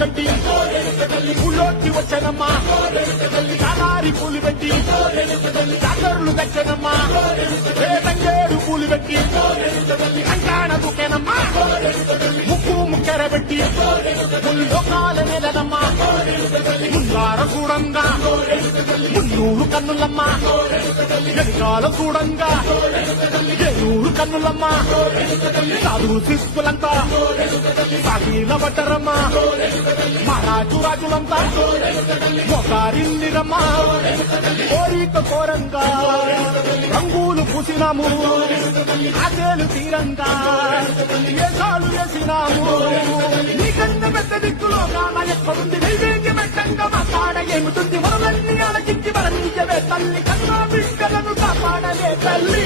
గడ్డి ఊళ్ళోకి వచ్చనమ్మా కాలారి పూలు పెట్టి జాతరలు తెచ్చనమ్మా తంగేడు పూలు పెట్టి అంకాణ దుకేనమ్మా ముక్కు ముక్కెరబెట్టి ముల్లోకాల నెలనమ్మా ముందార చూడంగా మున్నూరు కన్నులమ్మా వెనకాల చూడంగా ఏనూరు కన్నులమ్మా సాధువు శిస్తులంతా సాగిల పడ్డరమ్మా మహారాజు రాజులంతా మోకారిల్లిరమ్మా కోరిక కోరంగా రంగులు పూసినాము ఆశలు తీరంగా ఏసాలు వేసినాము నీకన్నా పెద్ద దిక్కులో కాన ఎక్కడుంది నైవేద్యం పెట్టంగా మా కాడ ఏమిటుంది మనలన్నీ ఆలకించి మన నిజమే తల్లి కన్నా బిడ్డలను కాపాడలే తల్లి